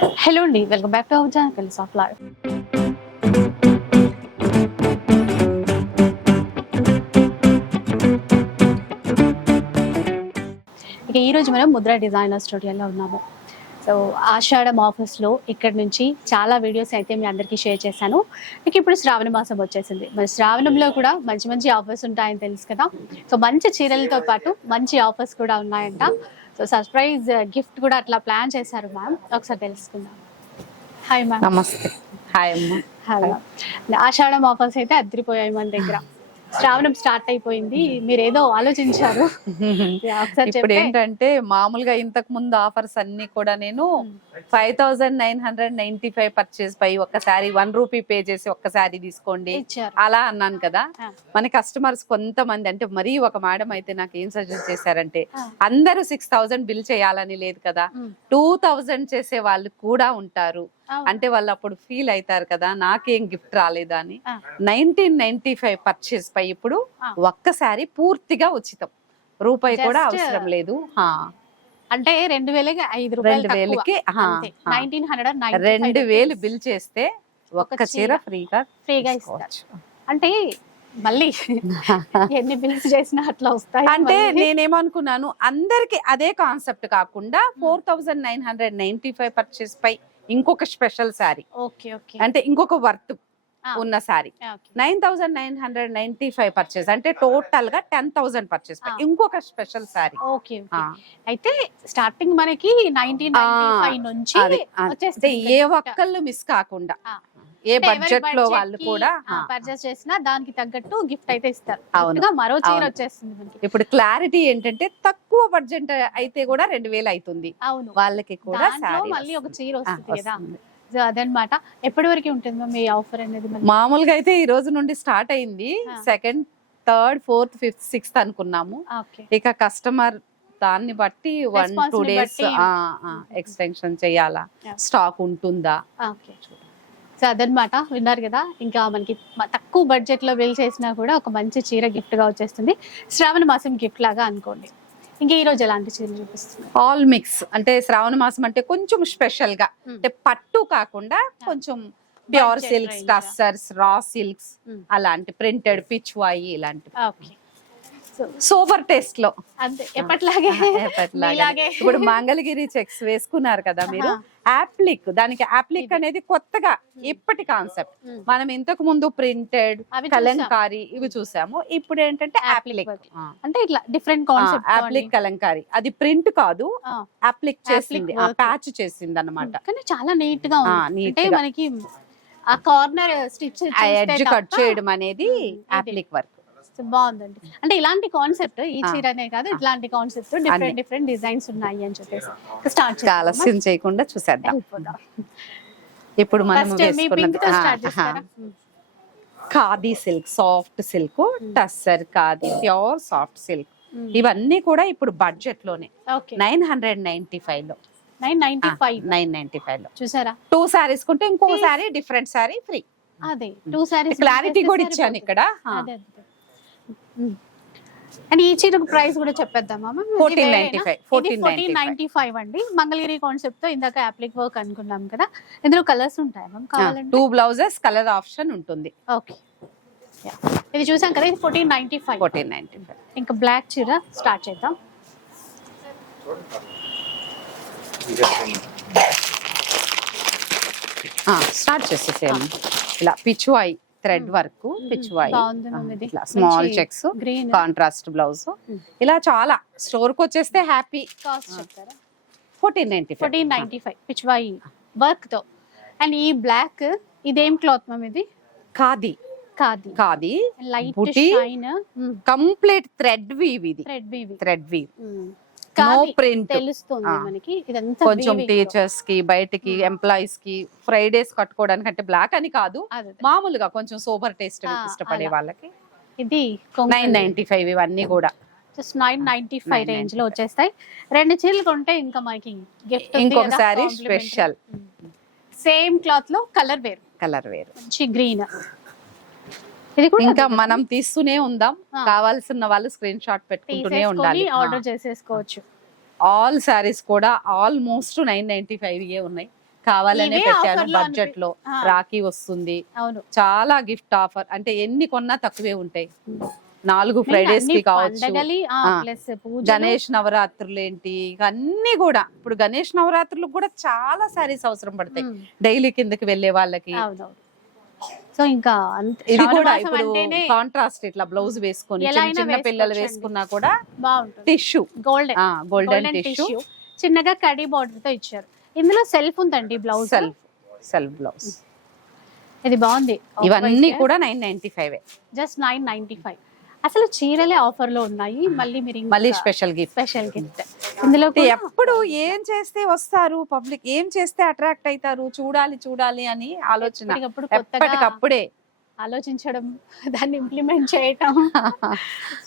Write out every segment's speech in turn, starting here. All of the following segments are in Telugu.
హలో అండి welcome back to our channel కలిసి ఆఫ్ లైవ్ ఇక ఈరోజు మనం ముద్ర డిజైనర్ స్టూడియోలో ఉన్నాము. సో ఆషాఢం ఆఫీస్లో ఇక్కడ నుంచి చాలా వీడియోస్ అయితే మీ అందరికీ షేర్ చేశాను. ఇక ఇప్పుడు శ్రావణ మాసం వచ్చేసింది. మరి శ్రావణంలో కూడా మంచి మంచి ఆఫర్స్ ఉంటాయని తెలుసు కదా? సో మంచి చీరలతో పాటు మంచి ఆఫర్స్ కూడా ఉన్నాయంట. సో సర్ప్రైజ్ గిఫ్ట్ కూడా అట్లా ప్లాన్ చేశారు మ్యామ్ ఒకసారి తెలుసుకుందాం. హాయ్ మ్యామ్ నమస్తే. హాయ్ అమ్మ. హాయ్ ఆషాఢం ఆఫర్స్ అయితే అద్దరిపోయాయి మన దగ్గర. శ్రావణం స్టార్ట్ అయిపోయింది. మీరు ఏదో ఆలోచించారు ఇప్పుడు చెప్తే. ఏంటంటే మామూలుగా ఇంతకు ముందు ఆఫర్స్ అన్ని కూడా నేను five thousand nine hundred ninety five purchase పై ఒక్కసారి వన్ రూపీ పే చేసి ఒక్కసారి తీసుకోండి అలా అన్నాను కదా. మన కస్టమర్స్ కొంతమంది అంటే మరీ ఒక మేడం అయితే నాకు ఏం సజెస్ట్ చేశారంటే. అందరూ సిక్స్ థౌసండ్ బిల్ చేయాలని లేదు కదా. టూ థౌసండ్ చేసే వాళ్ళు కూడా ఉంటారు. అంటే వాళ్ళు అప్పుడు ఫీల్ అవుతారు కదా నాకేం గిఫ్ట్ రాలేదా అని. నైన్టీన్ నైన్టీ ఫైవ్ పర్చేస్ పై ఇప్పుడు. ఒక్కసారి పూర్తిగా ఉచితం రూపాయి కూడా అవసరం లేదు హా. అంటే రెండు వేలకి ఐదు రూపాయలు రెండు వేలకి. నైన్టీన్ హండ్రెడ్ రెండు వేలు బిల్ చేస్తే ఒక్క ఒక చీర ఫ్రీగా ఫ్రీగా ఇస్తారు. అంటే మళ్ళీ ఎన్ని బిల్స్ చేసినా అట్లా వస్తాయి అంటే. నేనేమనుకున్నాను అందరికి అదే కాన్సెప్ట్ కాకుండా four thousand nine hundred ninety five purchase పై ఇంకొక స్పెషల్ సారీ ఓకే ఓకే అంటే ఇంకొక వర్త్. ఉన్న sari. Nine thousand nine hundred ninety five purchase అంటే టోటల్గా టెన్ థౌసండ్ పర్చేస్. ఇంకొక స్పెషల్ సారీ ఓకే. అయితే స్టార్టింగ్ మనకి నైన్టీన్ నుంచి అంటే ఏ. ఒక్కళ్ళు మిస్ కాకుండా. ఏ బడ్జెట్లో వాళ్ళు కూడా పర్చేస్ చేసినా దానికి తగ్గట్టు గిఫ్ట్ అయితే ఇస్తారు అవును. మరో చీర. వచ్చేస్తుంది ఇప్పుడు క్లారిటీ ఏంటంటే తక్కువ బడ్జెట్ అయితే కూడా రెండు వేలు అవుతుంది అవును వాళ్ళకి కూడా మళ్ళీ ఒక చీర వస్తుంది కదా. సో అదనమాట. ఎప్పటి వరకు ఉంటుంది ఈ ఆఫర్ అనేది? మామూలుగా అయితే ఈ రోజు నుండి స్టార్ట్ అయింది. Second third fourth fifth sixth అనుకున్నాము. ఇక కస్టమర్ దాన్ని బట్టి వన్ టూ డేస్. ఎక్స్టెన్షన్ చేయాలా. స్టాక్ ఉంటుందా? ఓకే. సో అదనమాట. విన్నారు కదా ఇంకా మనకి మ- తక్కువ బడ్జెట్లో బిల్ చేసినా కూడా ఒక మంచి చీర గిఫ్ట్గా వచ్చేస్తుంది. శ్రావణ మాసం గిఫ్ట్ లాగా అనుకోండి. ఇంకా ఈ రోజు ఎలాంటి చీరలు చూపిస్తుంది ఆల్ మిక్స్ అంటే శ్రావణ మాసం అంటే కొంచెం స్పెషల్గా Hmm. అంటే పట్టు కాకుండా కొంచెం pure silks. Tussars raw silks. అలాంటి ప్రింటెడ్ పిచ్వాయి ఇలాంటివి ఓకే సో సూపర్ టేస్ట్లో అంతే ఎప్పట్లాగే. మీలాగే. ఇప్పుడు మంగళగిరి చెక్స్ వేసుకున్నారు కదా మీరు యాప్లిక్ దానికి యాప్లిక్. అనేది కొత్తగా ఇప్పటి కాన్సెప్ట్. మనం ఇంతకు ముందు ప్రింటెడ్. కలంకారీ ఇవి చూసాము ఇప్పుడు ఏంటంటే యాప్లిక్. అంటే ఇట్లా డిఫరెంట్ కాన్సెప్ట్ యాప్లిక్ కలంకారీ అది ప్రింట్ కాదు యాప్లిక్ చేసింది. ప్యాచ్ చేసింది అన్నమాట కానీ చాలా నీట్గా అంటే. మనకి ఆ కార్నర్ స్టిచ్ ఎడ్జ్ కట్ చేయడం అనేది. యాప్లిక్ వర్క్ బాగుందండి. అంటే ఇలాంటి కాన్సెప్ట్ ఈ ఆ. చీరనే కాదు ఆ. ఇట్లాంటి కాన్సెప్ట్. డిఫరెంట్ డిఫరెంట్ డిజైన్స్ ఉన్నాయి అని చెప్పేసి స్టార్ట్ ఆలస్యం చేయకుండా చూసేద్దాం. ఇప్పుడు మనం khadi silk soft silk tussar khadi pure soft silk ఇవన్నీ కూడా ఇప్పుడు బడ్జెట్లోనే. ఓకే నైన్ హండ్రెడ్ నైన్టీ ఫైవ్లో. Nine ninety five. Nine ninety ఫైవ్లో. చూసారా? టూ సారీస్ కొంటే ఇంకో. సారీ డిఫరెంట్ సారీ ఫ్రీ అదే టూ సారీస్ క్లారిటీ కూడా ఇచ్చాను ఇక్కడ. అదే. అండ్ ఈ చీరకు ప్రైస్ కూడా చెప్పేద్దామా ఫోర్టీన్ నైన్టీ ఫైవ్ అండి. మంగళగిరి కాన్సెప్ట్తో ఇందాక అప్లిక్ వర్క్ అనుకున్నాం కదా. ఇందులో కలర్స్ ఉంటాయి ma'am two blouses colour option ఉంటుంది. ఓకే ఇది చూసాం కదా ఇది fourteen ninety five fourteen ninety five ఇంకా బ్లాక్ చీర స్టార్ట్ చేద్దాం. స్టార్ట్ చేసేసేయండి. ఇలా పిచ్వాయి థ్రెడ్ వర్క్ ఇది. ఇట్లా స్మాల్ చెక్స్. Contrast blouse. ఇలా చాలా. స్టోర్కి వచ్చేస్తే happy. Cost fourteen ninety fourteen ninety five. Pichwai వర్క్తో అండ్ ఈ బ్లాక్ ఇదేం క్లాత్ మ్యామ్ ఇది? ఖాదీ. కాది khadi. Light complete thread weave ఇది. Thread weave thread weave. No print తెలుస్తుంది. మనకి. ఇదంతా కొంచెం. టీచర్స్కి బయటికి ఎంప్లాయీస్కి ఫ్రైడేస్ కట్టుకోవడానికి అంటే బ్లాక్ అని కాదు. మామూలుగా కొంచెం సూపర్ టేస్ట్ ఇష్టపడే. వాళ్ళకి. ఇది నైన్ నైన్టీ ఫైవ్ ఇవన్నీ కూడా. Just nine ninety five 995. రేంజ్లో వచ్చేస్తాయి. రెండు చీరలు కొంటే ఇంకా మనకి గిఫ్ట్ ఇంకొకసారి స్పెషల్ సేమ్ క్లాత్లో కలర్ వేరు. కలర్ వేరు. మంచి గ్రీన్ ఇంకా మనం తీస్తూనే ఉందాం. కావాల్సిన వాళ్ళు స్క్రీన్ షాట్ పెట్టుకుంటూనే ఉండాలి. ఆర్డర్ చేసేసుకోవచ్చు. ఆల్ సారీస్ కూడా ఆల్మోస్ట్ నైన్ నైన్టీ ఫైవ్ ఏ ఉన్నాయి. కావాలనే పెట్టాను బడ్జెట్లో. రాఖీ వస్తుంది. చాలా గిఫ్ట్ ఆఫర్ అంటే ఎన్ని కొన్నా తక్కువే ఉంటాయి. నాలుగు ఫ్రైడేస్కి కావచ్చు. గణేష్ నవరాత్రులు ఏంటి? ఇక అన్ని కూడా. ఇప్పుడు గణేష్ నవరాత్రులకు కూడా చాలా సారీస్ అవసరం పడతాయి. డైలీ కిందకి వెళ్ళే వాళ్ళకి. సో ఇంకా ఇది కూడా ఇప్పుడు కాంట్రాస్ట్ ఇట్లా బ్లౌజ్ వేసుకొని చిన్న పిల్లలు. వేసుకున్నా కూడా బాగుంటుంది. టిష్యూ గోల్డెన్ గోల్డెన్ టిష్యూ చిన్నగా కడీ బార్డర్తో ఇచ్చారు. ఇందులో సెల్ఫ్ ఉందండి బ్లౌజ్ సెల్ఫ్ సెల్ఫ్ బ్లౌజ్ ఇది బాగుంది. ఇవన్నీ కూడా nine ninety five just nine ninety five అసలు చీరలే ఆఫర్లో ఉన్నాయి మళ్ళీ మీరు మళ్ళీ స్పెషల్ గిఫ్ట్. Special gift. ఇందులో ఎప్పుడు ఏం చేస్తే వస్తారు? పబ్లిక్ ఏం చేస్తే అట్రాక్ట్ అవుతారు చూడాలి చూడాలి అని ఆలోచన. ఎప్పటికప్పుడే ఆలోచించడం దాన్ని ఇంప్లిమెంట్ చేయటం.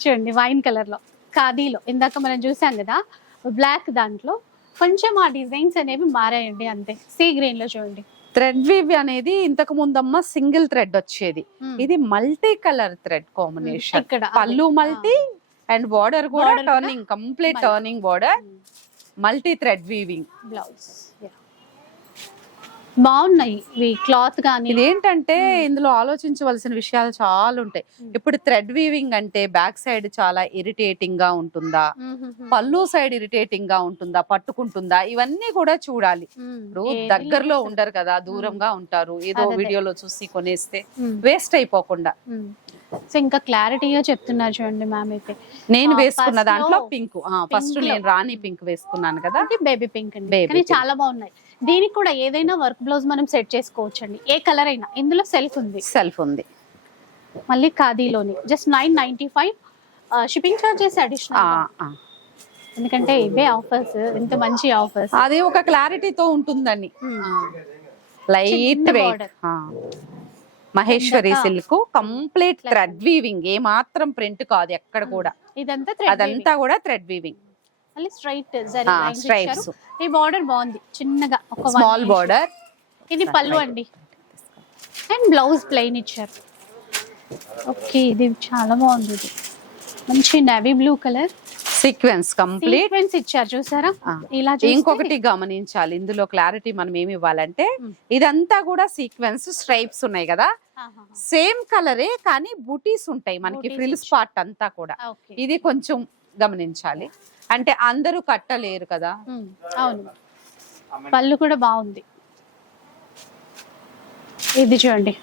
చూడండి వైన్ కలర్లో ఖాదీలో. ఇందాక మనం చూసాం కదా బ్లాక్ దాంట్లో కొంచెం ఆ డిజైన్స్ అనేవి మారాయండి అంతే. సీ గ్రీన్లో చూడండి. థ్రెడ్ వీవ్ అనేది ఇంతకు ముందమ్మ సింగిల్ థ్రెడ్ వచ్చేది. ఇది మల్టీ కలర్ థ్రెడ్ కాంబినేషన్. ఇక్కడ పళ్ళు మల్టీ అండ్ బార్డర్ కూడా turning complete. Turning border multi thread weaving. Blouse బాగున్నాయి. ఇవి క్లాత్ కానీ ఇదేంటంటే ఇందులో ఆలోచించవలసిన విషయాలు చాలా ఉంటాయి. ఇప్పుడు థ్రెడ్ వీవింగ్ అంటే బ్యాక్ సైడ్ చాలా ఇరిటేటింగ్గా ఉంటుందా? పళ్ళు సైడ్ ఇరిటేటింగ్గా ఉంటుందా? పట్టుకుంటుందా? ఇవన్నీ కూడా చూడాలి. ఇప్పుడు దగ్గరలో ఉండరు కదా దూరంగా ఉంటారు. ఏదో. వీడియోలో చూసి కొనేస్తే వేస్ట్ అయిపోకుండా. సో ఇంకా క్లారిటీగా చెప్తున్నారు చూడండి మ్యామ్ అయితే. నేను వేసుకున్న దాంట్లో పింక్. ఫస్ట్. నేను రాణి పింక్ వేసుకున్నాను కదా. బేబీ పింక్ అండి. చాలా బాగున్నాయి. దీనికి కూడా ఏదైనా వర్క్ బ్లౌజ్ మనం సెట్ చేసుకోవచ్చు అండి ఏ కలర్ అయినా. ఇందులో సెల్ఫ్ ఉంది. సెల్ఫ్ ఉంది. మళ్ళీ ఖాదీలోని. Just nine ninety five shipping charges ఆ, అడిషనల్. ఎందుకంటే ఇవే ఆఫర్స్. ఎంత మంచి ఆఫర్స్. అది ఒక క్లారిటీతో ఉంటుందని light weight. Maheshwari silk complete thread weaving. ఏ మాత్రం ప్రింట్ కాదు ఎక్కడ కూడా. ఇదంతా. అదంతా కూడా థ్రెడ్ వీవింగ్. మళ్ళీ స్ట్రైట్ స్ట్రైప్స్ ఈ బార్డర్ బాగుంది. చిన్నగా ఒక స్మాల్. బార్డర్ ఇది పళ్ళు అండి. అండ్ బ్లౌజ్ ప్లెయిన్ ఇచ్చారు. ఓకే ఇది చాలా బాగుంది ఇది. మంచి navy blue colour sequence complete sequence ఇచ్చారు చూసారా. ఇలా ఇంకొకటి గమనించాలి. ఇందులో క్లారిటీ మనం ఏమి ఇవ్వాలంటే Hmm. ఇదంతా కూడా సీక్వెన్స్ స్ట్రైప్స్ ఉన్నాయి కదా. సేమ్ కలరే కానీ బూటీస్ ఉంటాయి మనకి ఫ్రిల్స్. పార్ట్ అంతా కూడా. ఇది కొంచెం గమనించాలి. అంటే అందరూ కట్టలేరు కదా. అవును. పళ్ళు కూడా బాగుంది. ఇది చూడండి.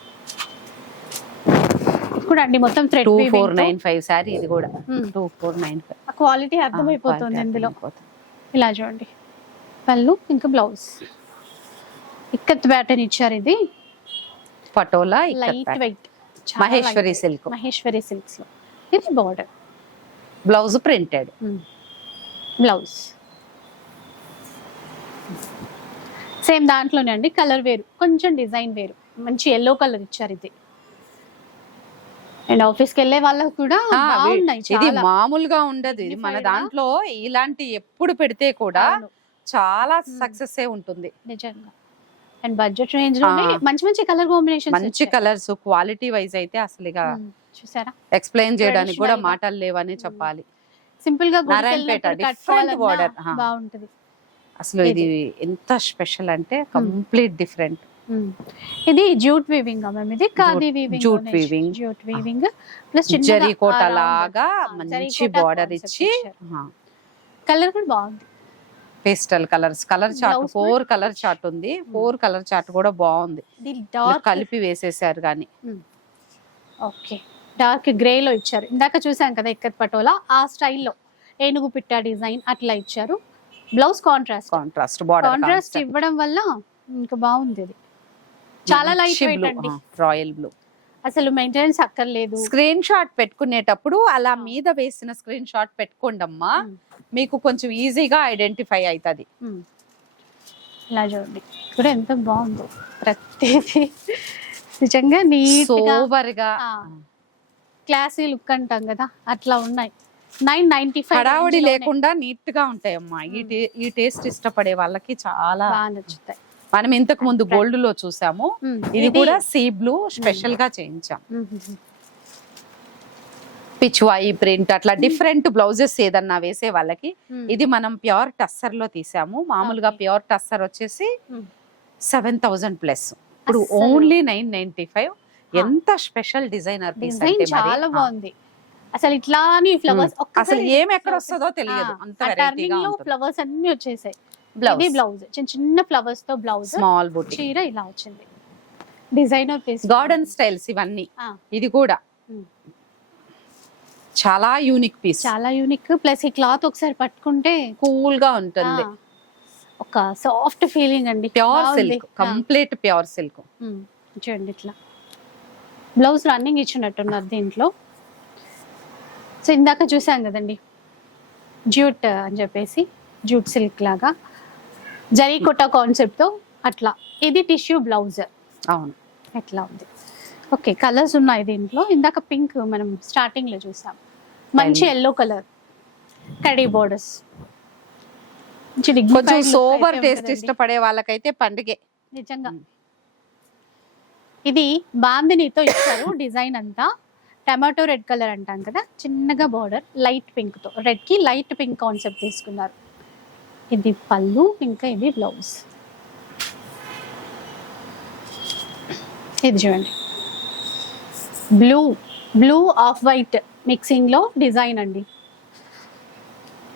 కూడా అండి మొత్తం thread two four nine five sari ఇది కూడా. Two four nine five quality అర్థమైపోతుంది ఇందులో. ఇలా చూడండి. పళ్ళు ఇంకా బ్లౌజ్ ఇక్కత్ ప్యాటర్న్ ఇచ్చారు ఇది. Patola light weight Maheshwari silk Maheshwari సిల్క్స్లో. ఇది border blouse printed. Blouse. Same దాంట్లోనే అండి కలర్ వేరు కొంచెం డిజైన్ వేరు. మంచి ఎల్లో కలర్ ఇచ్చారు ఇది. అండ్ ఆఫీస్కి వెళ్ళే వాళ్ళకు కూడా ఇది మామూలుగా ఉండదు ఇది మన. దాంట్లో ఇలాంటి ఎప్పుడు పెడితే కూడా చాలా. సక్సెస్ ఉంటుంది. నిజంగా. And budget range. మంచి మంచి కలర్ కాంబినేషన్ మంచి కలర్స్ క్వాలిటీ వైజ్ అయితే అసలు చూసారా? ఎక్స్ప్లెయిన్ చేయడానికి కూడా. మాటలు లేవని చెప్పాలి. సింపుల్గా నారాయణపేట. బాగుంటది. అసలు ఇది ఎంత స్పెషల్ అంటే కంప్లీట్ డిఫరెంట్. ఇది జూట్ వీవింగ్ మ్యామ్ ఇది weaving jute weaving. Jute weaving plus zari Kota లాగా మంచి బార్డర్ ఇచ్చి కలర్ కూడా బాగుంది. Pastel colours colour chart four colour chart ఉంది. ఫోర్ కలర్ చార్ట్ కూడా బాగుంది. కలిపి వేసేసారు కానీ. ఓకే డార్క్ గ్రే లో ఇచ్చారు. ఇందాక చూసాం కదా ఇక్కత్ పటోలా? ఆ స్టైల్లో ఏనుగు పిట్ట డిజైన్ అట్లా ఇచ్చారు. Blouse contrast. Contrast border contrast ఇవ్వడం వల్ల ఇంకా బాగుంది ఇది. చాలా లైట్ వెయిట్ అండి. రాయల్ బ్లూ అసలు మెయింటెనెన్స్ అక్కర్లేదు. స్క్రీన్ షాట్ పెట్టుకునేటప్పుడు అలా మీద వేసిన స్క్రీన్ షాట్ పెట్టుకోండి అమ్మా. మీకు కొంచెం ఈజీగా ఐడెంటిఫై అవుతుంది. ఇలా చూడండి. కూడా ఎంత బాగుందో. ప్రతిదీ. నిజంగా నీట్గా సోబర్గా ఆ. క్లాసీ లుక్ అంటాం కదా అట్లా ఉన్నాయి. నైన్ నైన్టీ ఫైవ్ హడావడి లేకుండా నీట్గా ఉంటాయి అమ్మా ఈ టే- ఈ టేస్ట్ ఇష్టపడే వాళ్ళకి చాలా బాగా నచ్చుతాయి. మనం ఇంతకు ముందు గోల్డ్లో చూసాము. ఇది కూడా సీ బ్లూ స్పెషల్గా చేయించాం. ఉమ్, పిచ్వాయి ప్రింట్ అట్లా డిఫరెంట్ బ్లౌజెస్ ఏదన్నా వేసే వాళ్ళకి. ఇది మనం ప్యూర్ టస్సర్లో తీసాము. మామూలుగా Okay. ప్యూర్ టస్సర్ వచ్చేసి. సెవెన్ థౌసండ్ ప్లస్ ఇప్పుడు అస్సలు. ఓన్లీ నైన్ నైన్టీ ఫైవ్ ఎంత స్పెషల్ డిజైనర్ పీస్ డిజైన్ చాలా బాగుంది. అసలు ఇట్లా అని ఫ్లవర్స్ అసలు ఏం ఎక్కడ వస్తుందో తెలియదు. అంత లో ఉంటుంది. ఫ్లవర్స్ అన్ని వచ్చేసాయి. బ్లౌజ్ బ్లౌజ్ చిన్న చిన్న ఫ్లవర్స్తో బ్లౌజ్ స్మాల్ బుట్టి చీర ఇలా వచ్చింది. Designer piece. గార్డెన్ స్టైల్స్ ఇవన్నీ. ఇది కూడా. చాలా యూనిక్ పీస్ చాలా యూనిక్ ప్లస్ ఈ క్లాత్ ఒకసారి పట్టుకుంటే కూల్గా ఉంటుంది. ఒక సాఫ్ట్ ఫీలింగ్ అండి. Pure. Silk complete pure silk చూడండి ఇట్లా. బ్లౌజ్ రన్నింగ్ ఇచ్చినట్టున్నారు దీంట్లో. సో ఇందాక చూసాం కదండి. జ్యూట్ అని చెప్పేసి జ్యూట్ సిల్క్ లాగా. జరీ కొట్ట కాన్సెప్ట్తో అట్లా. ఇది టిష్యూ బ్లౌజ్ అవును. ఎట్లా ఉంది? ఓకే కలర్స్ ఉన్నాయి దీంట్లో. ఇందాక పింక్ మనం స్టార్టింగ్లో చూసాం. మంచి ఎల్లో కలర్ కడీ బోర్డర్స్ కొంచెం సోబర్ టేస్ట్ ఇష్టపడే వాళ్ళకైతే పండుగే. నిజంగా. ఇది బాందినితో ఇచ్చారు డిజైన్ అంతా. టమాటో రెడ్ కలర్ అంటాం కదా చిన్నగా బార్డర్ లైట్ పింక్తో. రెడ్కి లైట్ పింక్ కాన్సెప్ట్ తీసుకున్నారు. ఇది పళ్ళు ఇంకా ఇది బ్లౌజ్ ఇది చూడండి. బ్లూ బ్లూ ఆఫ్ వైట్ మిక్సింగ్లో డిజైన్ అండి.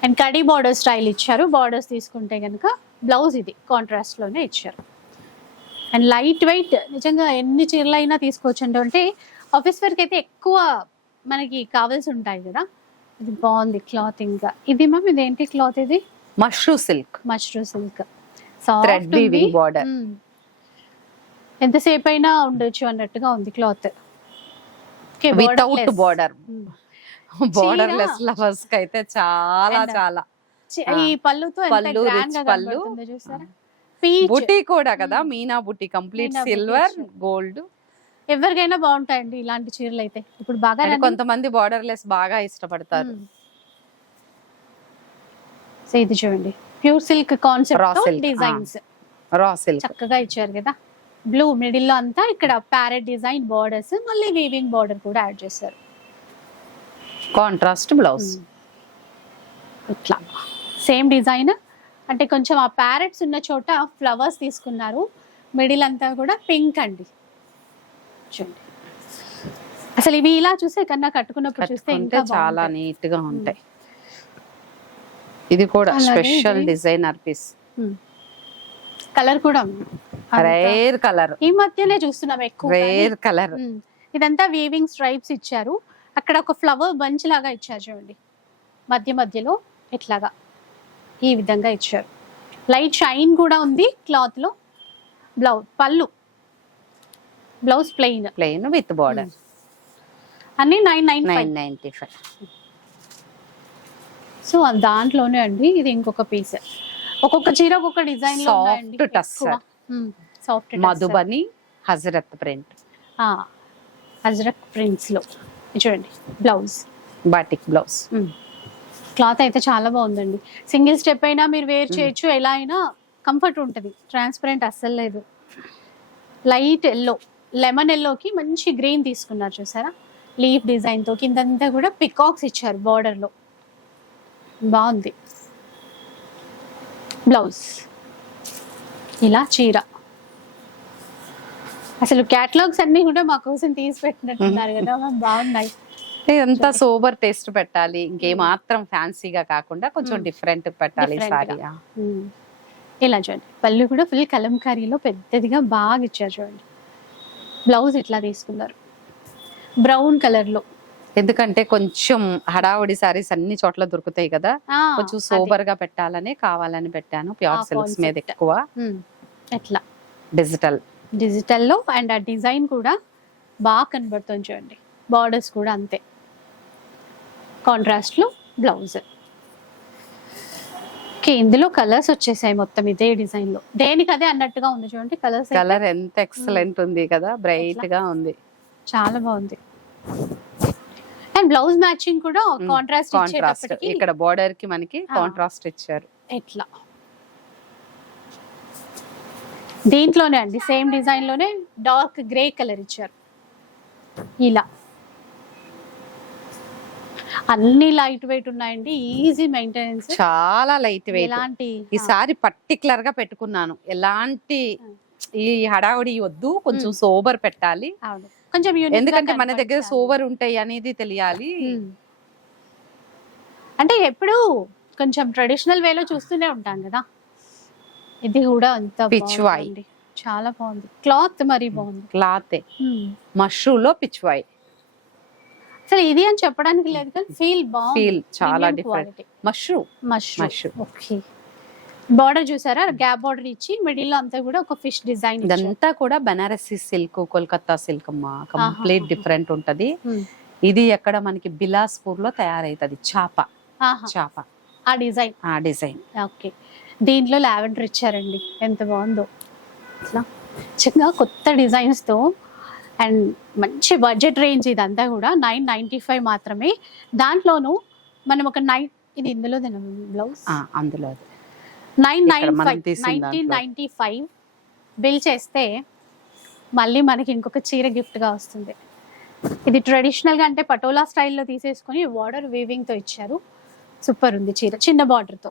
అండ్ కడీ బార్డర్ స్టైల్ ఇచ్చారు. బార్డర్స్ తీసుకుంటే కనుక బ్లౌజ్ ఇది కాంట్రాస్ట్లోనే ఇచ్చారు. అండ్ లైట్ వెయిట్ నిజంగా ఎన్ని చీరలు అయినా తీసుకోవచ్చు అంటే ఆఫీస్ వేర్కి అయితే ఎక్కువ మనకి కావాల్సి ఉంటాయి కదా. ఇది బాగుంది క్లాత్ ఇంకా ఇది మ్యామ్ ఇది? ఏంటి క్లాత్ ఇది mashru silk mashru silk thread border ఎంతసేపు అయినా ఉండొచ్చు అన్నట్టుగా ఉంది cloth. Without border. Borderless lovers అయితే చాలా చాలా. ఈ పళ్ళుతో పళ్ళు, పళ్ళు. చూసారా? బుట్టి కూడా కదా Hmm. మీనా బుట్టి కంప్లీట్ సిల్వర్. గోల్డ్. ఎవరికైనా బాగుంటాయండి ఇలాంటి చీరలు అయితే ఇప్పుడు బాగా. కొంతమంది బార్డర్ లెస్ బాగా ఇష్టపడతారు. సో ఇది చూడండి. Pure silk concept designs raw silk చక్కగా ఇచ్చారు కదా. బ్లూ మిడిల్లో అంతా ఇక్కడ ప్యారెట్ డిజైన్ బార్డర్స్ మళ్ళీ వీవింగ్ బార్డర్ కూడా యాడ్ చేశారు. కాంట్రాస్ట్ బ్లౌజ్ ఇట్లా. సేమ్ డిజైన్ అంటే కొంచెం ఆ ప్యారెట్స్ ఉన్న చోట ఫ్లవర్స్ తీసుకున్నారు. మిడిల్ అంతా కూడా పింక్ అండి. చూడండి. అసలు ఇవి ఇలా చూస్తే కన్నా కట్టుకున్నప్పుడు చూస్తే ఇంకా చాలా నీట్గా ఉంటాయి. ఇది కూడా స్పెషల్. డిజైనర్ పీస్ కలర్ కూడా రేర్ కలర్ ఈ మధ్యనే చూస్తున్నాం ఎక్కువ రేర్ కలర్ ఉమ్. ఇదంతా వీవింగ్ స్ట్రైప్స్ ఇచ్చారు. అక్కడ ఒక ఫ్లవర్ బంచ్ లాగా ఇచ్చారు చూడండి. మధ్య మధ్యలో ఇట్లాగా. ఈ విధంగా ఇచ్చారు. లైట్ షైన్ కూడా ఉంది క్లాత్లో బ్లౌజ్ పళ్ళు. Blouse plain. Plain with border. అన్ని nine nine nine ninety five. So దాంట్లోనే అండి ఇది ఇంకొక పీస్. ఒక్కొక్క చీర ఒక్కొక్క డిజైన్ ఉన్నాయండి tussar. సాఫ్ట్ మధుబని హజరత్ ప్రింట్. అజ్రక్ ప్రింట్స్లో చూడండి. బ్లౌజ్. బాటిక్ బ్లౌజ్ క్లాత్ అయితే చాలా బాగుందండి. సింగిల్ స్టెప్ అయినా మీరు వేర్ చేయొచ్చు. ఎలా అయినా కంఫర్ట్ ఉంటుంది. ట్రాన్స్పరెంట్ అస్సలు లేదు. లైట్ ఎల్లో లెమన్ ఎల్లోకి మంచి గ్రీన్ తీసుకున్నారు చూసారా? లీఫ్ డిజైన్తో కిందంతా కూడా పికాక్స్ ఇచ్చారు బార్డర్లో బాగుంది. బ్లౌజ్ ఇలా చీర. అసలు క్యాటలాగ్స్ అన్ని కూడా మా కోసం తీసి పెట్టినట్టున్నారు కదా. బాగున్నాయి. ఇదంతా సోబర్ టేస్ట్ పెట్టాలి. ఇంకేమాత్రం ఫ్యాన్సీగా కాకుండా కొంచెం Hmm. డిఫరెంట్ పెట్టాలి సారీ గా. ఉమ్. ఇలా చూడండి. పళ్ళు కూడా ఫుల్ కలంకారీలో పెద్దదిగా బాగా ఇచ్చారు చూడండి. బ్లౌజ్ ఇట్లా తీసుకున్నారు? బ్రౌన్ కలర్లో. ఎందుకంటే కొంచెం హడావుడి సారీస్ అన్ని చోట్ల దొరుకుతాయి కదా. కొంచెం. సోబర్గా పెట్టాలని కావాలని పెట్టాను. ప్యూర్ సిల్క్స్ మీద. ఎక్కువ. ఎట్లా? డిజిటల్ డిజిటల్లో అండ్ ఆ డిజైన్ కూడా బాగా కనబడుతుంది చూడండి. బార్డర్స్ కూడా అంతే. కాంట్రాస్ట్లో బ్లౌజ్. ఓకే ఇందులో కలర్స్ వచ్చేసాయి మొత్తం ఇదే డిజైన్లో దేనికి అదే అన్నట్టుగా ఉంది చూడండి కలర్స్ కలర్ ఎంత ఎక్సలెంట్ ఉంది కదా బ్రైట్గా ఉంది. చాలా బాగుంది. అండ్ బ్లౌజ్ మ్యాచింగ్ కూడా Mm, కాంట్రాస్ట్ కాంట్రాస్ట్ ఇక్కడ బోర్డర్కి మనకి. కాంట్రాస్ట్ ఇచ్చారు. ఎట్లా? దీంట్లోనే అండి సేమ్ డిజైన్లోనే డార్క్ గ్రే కలర్ ఇచ్చారు. ఇలా. అన్ని లైట్ వెయిట్ ఉన్నాయండి ఈజీ మెయింటెనెన్స్. చాలా లైట్ వెయిట్. ఎలాంటి? ఈసారి పర్టికులర్గా పెట్టుకున్నాను. ఎలాంటి ఈ హడావుడి వద్దు కొంచెం సోబర్ పెట్టాలి. కొంచెం ఎందుకంటే మన దగ్గర. సోబర్ ఉంటాయి అనేది తెలియాలి. అంటే ఎప్పుడు కొంచెం ట్రెడిషనల్ వేలో చూస్తూనే ఉంటాం కదా. ఇది కూడా అంత. బాగుంది. చాలా బాగుంది. క్లాత్ మరీ బాగుంది. క్లాత్ ఉమ్. మష్రూమ్లో పిచ్వాయ్ అసలు ఇది అని చెప్పడానికి లేదు కానీ ఫీల్ బాగుంది. ఫీల్ చాలా different mushroom mushroom. Okay border చూసారా? గ్యాప్ బార్డర్ ఇచ్చి మిడిల్లో అంతా కూడా ఒక ఫిష్ డిజైన్ ఇదంతా కూడా బనారసి సిల్క్ కోల్కతా సిల్క్ అమ్మా. కంప్లీట్. డిఫరెంట్ ఉంటది. ఇది ఎక్కడ మనకి బిలాస్పూర్లో తయారైతది. చాప. చాప. ఆ డిజైన్ ఆ డిజైన్ ఓకే దీంట్లో లావెండర్ ఇచ్చారండి. ఎంత బాగుందో. అట్లా చక్కగా కొత్త డిజైన్స్తో అండ్ మంచి బడ్జెట్ రేంజ్ ఇదంతా కూడా నైన్ నైన్టీ ఫైవ్ మాత్రమే. దాంట్లోనూ మనం ఒక నైన్ ఇది ఇందులో బ్లౌజ్ అందులో అది. Nine nine five nineteen. Ninety five bill చేస్తే మళ్ళీ మనకి ఇంకొక చీర gift గా వస్తుంది. ఇది ట్రెడిషనల్గా అంటే పటోలా స్టైల్లో తీసేసుకొని వార్డర్ వీవింగ్తో ఇచ్చారు. సూపర్ ఉంది చీర చిన్న border తో.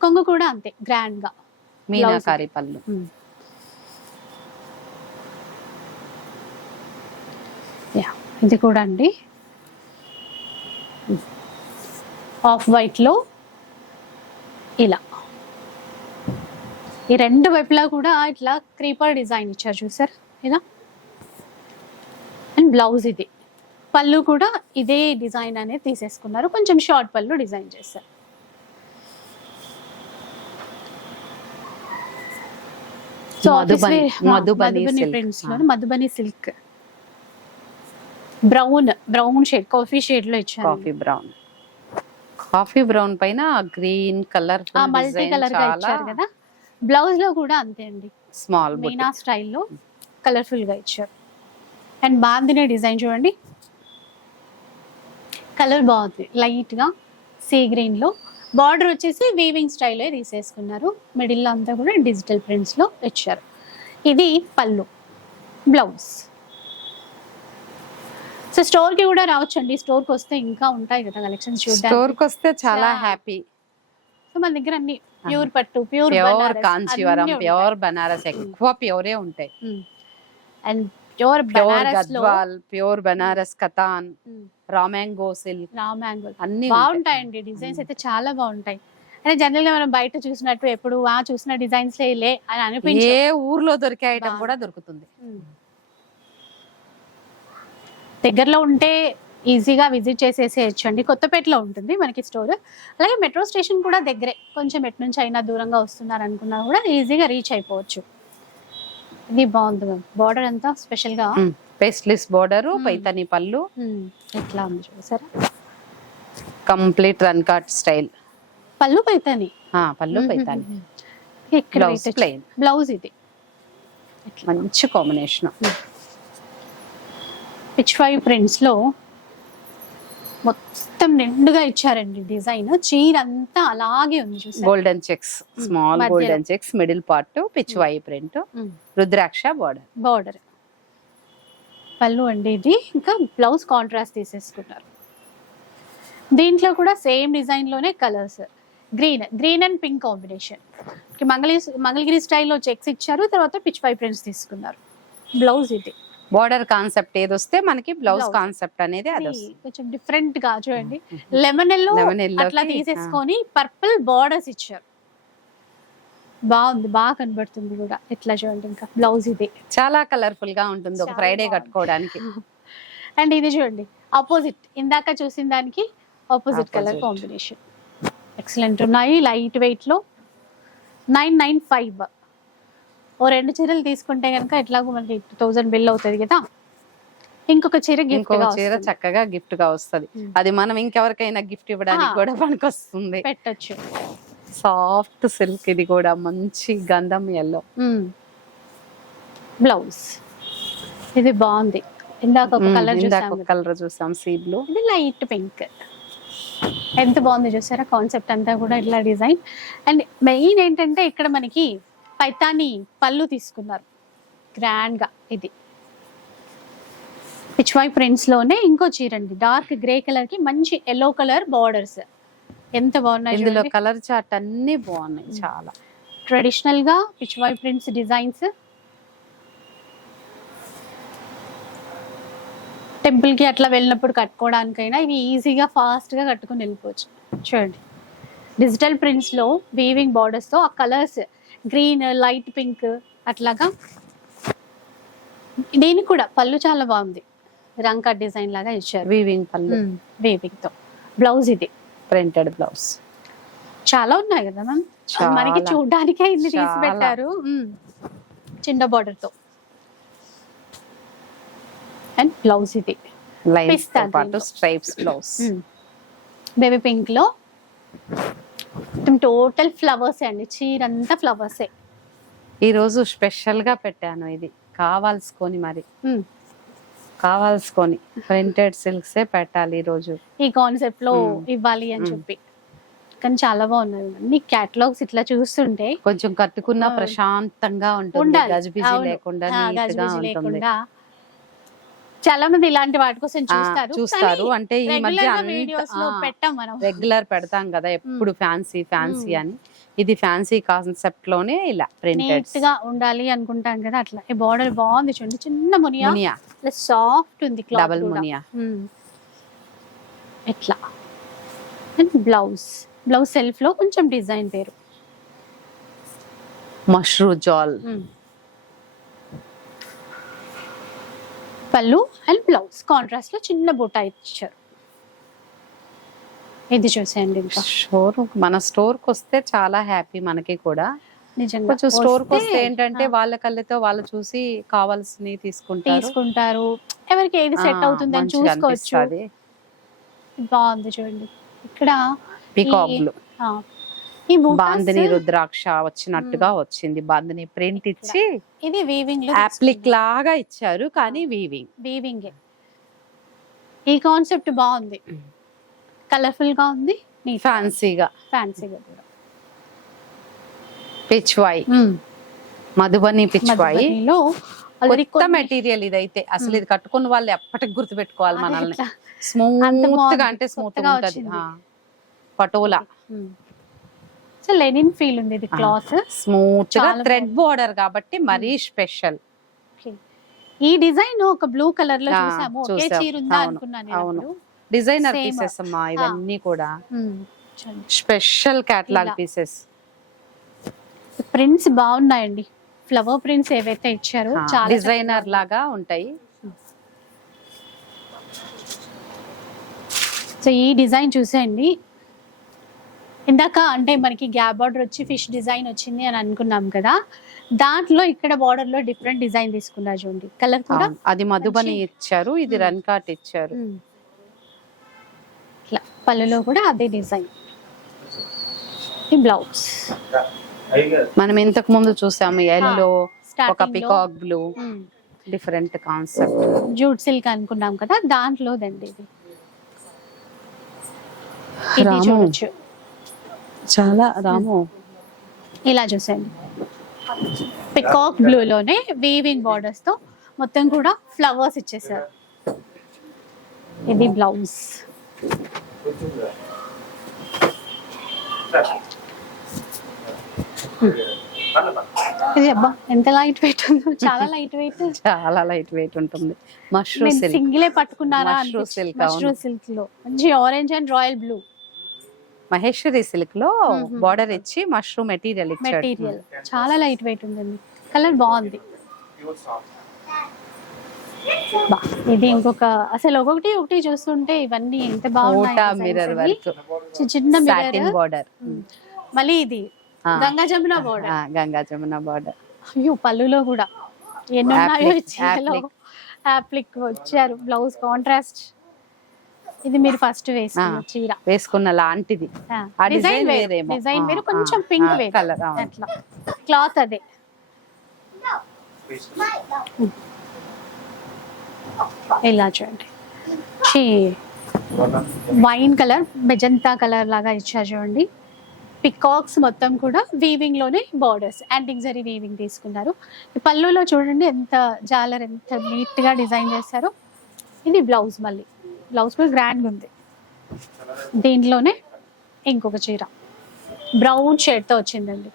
కొంగు కూడా అంతే గ్రాండ్గా. మీనాకారి పళ్ళు. ఇది కూడా అండి. ఆఫ్ వైట్లో ఇలా. ఈ రెండు వైపులా కూడా ఇట్లా క్రీపర్ డిజైన్ ఇచ్చారు చూసారు? ఇలా. అండ్ బ్లౌజ్ ఇది. పళ్ళు కూడా ఇదే డిజైన్ అనేది తీసేసుకున్నారు. కొంచెం షార్ట్ పళ్ళు డిజైన్ చేశారు. So Madhubani prints. లో Madhubani silk brown brown shade coffee షేడ్లో ఇచ్చారు. Coffee brown. కాఫీ బ్రౌన్ పైన గ్రీన్ కలర్ మల్టీ కలర్గా ఇచ్చారు కదా. బ్లౌజ్లో కూడా అంతే అండి. స్మాల్ మీనా స్టైల్లో కలర్ఫుల్గా ఇచ్చారు. అండ్ బాందిని డిజైన్ చూడండి. కలర్ బాగుంది. లైట్గా సీ గ్రీన్లో బార్డర్ వచ్చేసి వీవింగ్ స్టైల్లో తీసేసుకున్నారు. మిడిల్ అంతా కూడా డిజిటల్ ప్రింట్స్లో ఇచ్చారు. ఇది పళ్ళు బ్లౌజ్. సో స్టోర్కి కూడా రావచ్చు అండి స్టోర్కి వస్తే ఇంకా ఉంటాయి కదా కలెక్షన్స్ స్టోర్ చూడడానికి కి వస్తే చాలా హ్యాపీ సో మన దగ్గర అన్ని ప్యూర్ పట్టు pure pure Kanchivaram pure Banaras ఎక్కువ ప్యూరే ఉంటాయి. And pure pure Banaras Gadwal pure Banaras katan raw mango silk raw mango అన్ని బాగుంటాయండి డిజైన్స్ అయితే చాలా బాగుంటాయి. అంటే జనరల్గా మనం బయట చూసినట్టు ఎప్పుడు ఆ చూసిన డిజైన్స్ లే అని అనిపించే ఏ ఊర్లో దొరికే ఐటమ్. కూడా దొరుకుతుంది. దగ్గరలో ఉంటే ఈజీగా విజిట్ చేసేసేయచ్చు అండి కొత్తపేటలో ఉంటుంది మనకి స్టోర్. అలాగే మెట్రో స్టేషన్ కూడా దగ్గరే. కొంచెం ఎటు నుంచి అయినా దూరంగా వస్తున్నారు అనుకున్నా కూడా ఈజీగా రీచ్ అయిపోవచ్చు. ఇది బాగుంది బార్డర్ అంతా స్పెషల్గా పేస్ట్లెస్ బోర్డర్. పైతని పళ్ళు. ఎట్లా ఉంది చూసారా? కంప్లీట్ రన్ కట్ స్టైల్ పళ్ళు పైతని? పళ్ళు పైతాని. బ్లౌజ్ ఇది. మంచి కాంబినేషన్ పిచ్ ఫైవ్ ప్రింట్స్లో మొత్తం నిండుగా ఇచ్చారండి డిజైన్. చీర అంతా అలాగే ఉంది చూసారా? గోల్డెన్ చెక్స్ స్మాల్ మధ్యలో. Golden checks middle part Pichwai print Rudraksha border border పళ్ళు అండి ఇది. ఇంకా బ్లౌజ్ కాంట్రాస్ట్ తీసేసుకున్నారు. దీంట్లో కూడా same డిజైన్లోనే colours green green and pink combination Mangalagiri Mangalagiri స్టైల్లో చెక్స్ ఇచ్చారు తర్వాత పిచ్ ఫైవ్ ప్రింట్స్ తీసుకున్నారు. బ్లౌజ్ ఇది. బోర్డర్ కాన్సెప్ట్ ఏది వస్తే మనకి బ్లౌజ్. కాన్సెప్ట్ అనేది అది కొంచెం డిఫరెంట్గా చూడండి. లెమన్ ఎల్లో అట్లా తీసేసుకొని పర్పుల్ బార్డర్స్ ఇచ్చారు. బాగుంది బాగా కనబడుతుంది కూడా. ఎట్లా చూడండి ఇంకా బ్లౌజ్ ఇది. చాలా కలర్ఫుల్గా ఉంటుంది ఒక ఫ్రైడే. కట్టుకోవడానికి. అండ్ ఇది చూడండి ఆపోజిట్ ఇందాక చూసిన దానికి ఆపోజిట్ కలర్. కాంబినేషన్ ఎక్సలెంట్ ఉన్నాయి లైట్ వెయిట్లో. నైన్ నైన్ ఫైవ్ ఓ రెండు చీరలు తీసుకుంటే కనుక ఎట్లాగో మనకి థౌసండ్ బిల్ అవుతుంది కదా. ఇంకొక చీర గిఫ్ట్ ఇంకో గా చీర. చక్కగా గిఫ్ట్గా వస్తది. అది మనం ఇంకెవరికైనా గిఫ్ట్ ఇవ్వడానికి. కూడా పనికొస్తుంది. పెట్టొచ్చు. సాఫ్ట్ సిల్క్ ఇది కూడా మంచి గంధం ఎల్లో బ్లౌజ్ ఇది బాగుంది. ఇందాక ఒక కలర్ ఒక కలర్ చూసాం సీ బ్లూ ఇది లైట్ పింక్ ఎంత బాగుంది చూసారా? కాన్సెప్ట్ అంతా కూడా ఇట్లా డిజైన్ అండ్ మెయిన్ ఏంటంటే ఇక్కడ మనకి పైతాని పళ్ళు తీసుకున్నారు. గ్రాండ్గా ఇది. పిచ్వాయ్ ప్రింట్స్లోనే ఇంకో చీర అండి. డార్క్ గ్రే కలర్కి మంచి ఎల్లో కలర్ బార్డర్స్ ఎంత బాగున్నాయి ఇందులో కలర్ చార్ట్ అన్నీ బాగున్నాయి hmm. చాలా. ట్రెడిషనల్గా పిచ్వాయ్ ప్రింట్స్ డిజైన్స్ టెంపుల్కి అట్లా వెళ్ళినప్పుడు కట్టుకోవడానికైనా ఇవి ఈజీగా ఫాస్ట్గా కట్టుకుని వెళ్ళిపోవచ్చు. చూడండి. డిజిటల్ ప్రింట్స్లో వీవింగ్ బార్డర్స్తో ఆ కలర్స్ గ్రీన్ లైట్ పింక్ అట్లాగా. దీనికి కూడా పళ్ళు చాలా బాగుంది. రంకా డిజైన్ లాగా ఇచ్చారు వీవింగ్ పళ్ళు. వీవింగ్తో. బ్లౌజ్ ఇది. ప్రింటెడ్ బ్లౌజ్ చాలా ఉన్నాయి కదా మ్యామ్. మనకి చూడడానికే ఇన్ని తీసి. పెట్టారు మ్మ్. చిన్న బార్డర్తో. అండ్ బ్లౌజ్ ఇది. పాటు. స్ట్రైప్స్ బ్లౌజ్ బేబీ పింక్లో. టోటల్ ఫ్లవర్స్ అండి. చీర అంతా ఫ్లవర్సే. ఈ రోజు స్పెషల్గా పెట్టాను ఇది. కావాల్సుకొని మరి. కావాల్సుకొని. ప్రింటెడ్ సిల్క్స్ ఏ పెట్టాలి ఈ రోజు ఈ కాన్సెప్ట్లో. ఇవ్వాలి అని. చెప్పి. కానీ చాలా బాగున్నది అన్ని క్యాటలాగ్స్ ఇట్లా చూస్తుంటే కొంచెం కట్టుకున్న. ప్రశాంతంగా ఉంటుంది. గజిబిజి. లేకుండా ఆ, నీట్గా గజిబిజి ఉంటుంది లేకుండా చాలా మంది ఇలాంటి వాటి కోసం చూస్తారు. చూస్తారు. అంటే ఈ మధ్య రెగ్యులర్ పెడతాం కదా ఎప్పుడు ఫ్యాన్సీ ఫ్యాన్సీ. అని. ఇది ఫ్యాన్సీ కాన్సెప్ట్లోనే ఇలా ప్రింటెడ్ నీట్గా ఉండాలి అనుకుంటాం కదా అట్లా. ఈ బార్డర్ బాగుంది చూడండి చిన్న మునియా. సాఫ్ట్ ఉంది డబల్ మునియా. ఎట్లా? బ్లౌజ్ బ్లౌజ్ సెల్ఫ్లో కొంచెం డిజైన్ పేరు. మష్రూ జాల్ పళ్ళు అండ్ బ్లౌజ్. కాంట్రాస్ట్లో చిన్న బుట్ట ఇచ్చారు. ఇది చూసేయండి ఇంకా. మన స్టోర్కి వస్తే చాలా హ్యాపీ మనకి కూడా. నిజంగా. కొంచెం స్టోర్కి వస్తే ఏంటంటే వాళ్ళ కళ్ళతో వాళ్ళు చూసి కావాల్సినవి తీసుకుంటారు. తీసుకుంటారు. ఎవరికి ఏది సెట్ అవుతుంది అని చూసుకోవచ్చు. బాగుంది చూడండి. ఇక్కడ బాందిని రుద్రాక్ష వచ్చినట్టుగా వచ్చింది. బాందిని ప్రింట్ ఇచ్చి ఇది వీవింగ్ అప్లిక్ లాగా ఇచ్చారు కానీ వీవింగ్ వీవింగ్ ఈ కాన్సెప్ట్ బాగుంది. కలర్ఫుల్గా ఉంది ఫ్యాన్సీగా ఫ్యాన్సీగా కూడా. పిచ్వాయి మధుబని పిచ్వాయి కొత్త మెటీరియల్ ఇదైతే. అసలు ఇది కట్టుకున్న వాళ్ళు ఎప్పటికి గుర్తు పెట్టుకోవాలి మనల్ని. స్మూత్గా. అంటే స్మూత్ కొత్తగా ఉంటది. పటోలా. సో లెనిన్ ఫీల్ ఉంది ఇది క్లాత్. స్మూత్గా థ్రెడ్ బోర్డర్ కాబట్టి మరీ స్పెషల్. ఈ డిజైన్ ఒక బ్లూ కలర్లో చూసాము. ఒకే. చీర ఉందా అనుకున్నాను డిజైనర్. పీసెస్ అమ్మా ఇవన్నీ కూడా. చూడండి. Special catalogue. పీసెస్. ప్రింట్స్ బాగున్నాయండి. ఫ్లవర్ ప్రింట్స్ ఏవైతే ఇచ్చారో చాలా డిజైనర్ లాగా ఉంటాయి. సో ఈ డిజైన్ చూసేయండి. ఇందాక అంటే మనకి గ్యాప్ బార్డర్ వచ్చి ఫిష్ డిజైన్ వచ్చింది అని అనుకున్నాం కదా. దాంట్లో ఇక్కడ బార్డర్లో డిఫరెంట్ డిజైన్ తీసుకున్నారు చూడండి. కలర్ కూడా. అది మధుబని ఇచ్చారు ఇది. రన్ కాట్ ఇచ్చారు. ఇట్లా పళ్ళులో కూడా అదే డిజైన్ ఈ బ్లౌజ్ మనం ఇంతకు ముందు చూసాము ఎల్లో ఒక peacock blue different concept jute silk అనుకున్నాం కదా దాంట్లో దండి ఇది. చూడొచ్చు. చాలా రాము. ఇలా చూసేయండి. పికాక్ బ్లూ లోనే వీవింగ్ బార్డర్స్తో మొత్తం కూడా ఫ్లవర్స్ ఇచ్చేసారు. ఇది బ్లౌజ్ ఇది అబ్బా ఎంత లైట్ వెయిట్ ఉందో చాలా లైట్ వెయిట్ చాలా లైట్ వెయిట్ ఉంటుంది. మష్రూమ్ సింగిలే పట్టుకున్నారా మష్రూమ్ అవును. సిల్క్లో. మంచి orange and royal blue Maheshwari సిల్క్లో. బార్డర్ ఇచ్చి మష్రూమ్ మెటీరియల్ మెటీరియల్. చాలా లైట్ వెయిట్ ఉందండి. కలర్ బాగుంది. ఇది ఇంకొక అసలు ఒక్కొక్కటి ఒకటి చూస్తుంటే ఇవన్నీ ఎంత బాగున్నాయి చి- చిన్న మిర్రర్. బార్డర్ మళ్ళీ ఇది. గంగా జమున బోర్డర్ గంగా జమున బార్డర్ అయ్యో పళ్ళులో కూడా. ఎన్ని ఉన్నాయో Applique, ఈ చీరలో applique. యాప్లిక్ వచ్చారు. బ్లౌజ్ కాంట్రాస్ట్ ఇది మీరు ఫస్ట్ వేసుకున్న. చీర. వేసుకున్న లాంటిది. ఆ. డిజైన్ డిజైన్ వేరు. వేరేమో. డిజైన్ వేరు కొంచెం పింక్ వేరు. కలర్. అట్లా. క్లాత్ అదే. ఇలా చూడండి. వైన్ కలర్ మెజంతా కలర్ లాగా ఇచ్చారు చూడండి. పికాక్స్ మొత్తం కూడా వీవింగ్లోనే బార్డర్స్ యాంటిక్ జరీ వీవింగ్ తీసుకున్నారు. ఈ పళ్ళులో చూడండి ఎంత జాలర్ ఎంత నీట్గా డిజైన్ చేశారో. ఇది బ్లౌజ్ మళ్ళీ. బ్లౌజ్ కూడా గ్రాండ్ ఉంది. దీంట్లోనే ఇంకొక చీర. బ్రౌన్ షేడ్తో వచ్చిందండి.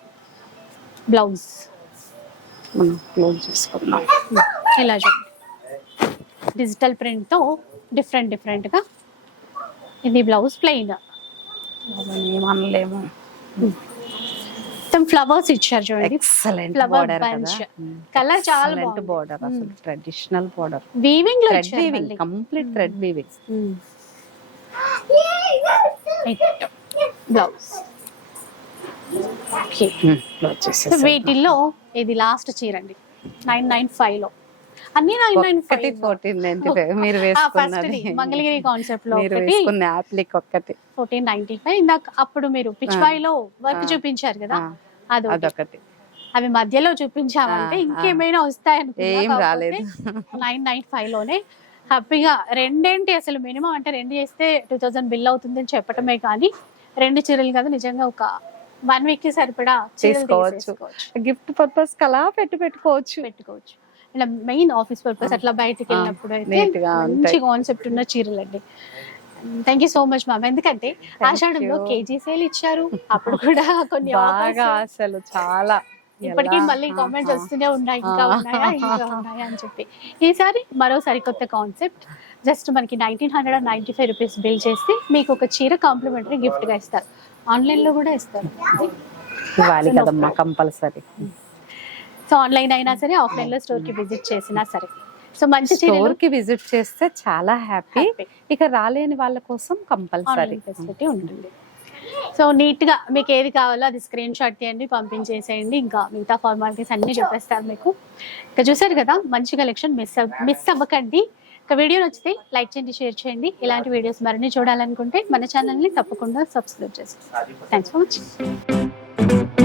బ్లౌజ్ మనం క్లోజ్ చేసుకుందాం. ఇలా చూడండి. డిజిటల్ ప్రింట్తో డిఫరెంట్ డిఫరెంట్గా ఇది బ్లౌజ్ ప్లెయిన్ ఏమనలేము. మొత్తం ఫ్లవర్స్ ఇచ్చారు చూడండి. ఎక్సలెంట్ బోర్డర్ Colour చాలా బాగుంది. బోర్డర్ అసలు. Traditional border వీవింగ్లో thread weaving. Complete thread weaving blouse వీటిల్లో ఇది లాస్ట్ చీర అండి. నైన్ నైన్ ఫైవ్లో. అన్ని nine nine five fourteen ninety five మీరు వేసుకున్నది. మంగళగిరి కాన్సెప్ట్లో వేసుకున్న యాప్లిక్ ఒక్కటి. ఫోర్టీన్ నైన్టీ ఫైవ్ ఇందాక అప్పుడు మీరు పిచ్వాయి లో వర్క్. చూపించారు కదా. అదొకటి. అవి మధ్యలో చూపించామంటే. ఇంకేమైనా ఏం రాలేదు. నైన్ నైన్ ఫైవ్లోనే హ్యాపీగా రెండేంటి అసలు మినిమం అంటే రెండు చేస్తే టూ థౌజండ్ బిల్ అవుతుంది అని చెప్పటమే కానీ రెండు చీరలు కాదు నిజంగా ఒక వన్ వీక్కి సరిపడా తీసుకోవచ్చు. తీసేసుకోవచ్చు. గిఫ్ట్ పర్పస్ అలా పెట్టి పెట్టుకోవచ్చు. పెట్టుకోవచ్చు. ఇలా మెయిన్ ఆఫీస్ పర్పస్ అట్లా బయటికి వెళ్ళినప్పుడు అయితే మంచి. కాన్సెప్ట్ ఉన్న చీరలు అండి thank you so much ma'am ఎందుకంటే ఆషాఢంలో. కేజీ సేల్ ఇచ్చారు. అప్పుడు కూడా కొన్ని బాగా. అసలు చాలా ఇప్పటికీ? మళ్ళీ కామెంట్స్. వస్తూనే ఉన్నాయి. ఇంకా. ఉన్నాయా? ఇంకా ఉన్నాయా అని చెప్పి. ఈసారి మరో సరికొత్త కాన్సెప్ట్ జస్ట్ మనకి nineteen hundred and ninety five rupees bill చేస్తే మీకు ఒక చీర కాంప్లిమెంటరీ గిఫ్ట్గా ఇస్తారు. ఆన్లైన్లో కూడా ఇస్తారు. ఇవ్వాలి కదమ్మా కంపల్సరీ. సో ఆన్లైన్ అయినా సరే ఆఫ్లైన్లో స్టోర్కి విజిట్ చేసినా సరే. సో మంచి స్టోర్కి విజిట్ చేస్తే చాలా హ్యాపీ. ఇక రాలేని వాళ్ళ కోసం కంపల్సరీ. ఫెసిలిటీ ఉంటుంది. సో నీట్గా మీకు ఏది కావాలో అది స్క్రీన్ షాట్ తీయండి పంపించేసేయండి. ఇంకా మిగతా ఫార్మాలిటీస్ అన్ని చెప్పేస్తారు మీకు. ఇక చూసారు కదా మంచి కలెక్షన్ మిస్ మిస్ అవ్వకండి. ఇక వీడియో నచ్చితే లైక్ చేయండి షేర్ చేయండి. ఇలాంటి వీడియోస్ మరిన్ని చూడాలనుకుంటే మన ఛానల్ని తప్పకుండా సబ్స్క్రైబ్ చేసుకోండి. Thanks for watching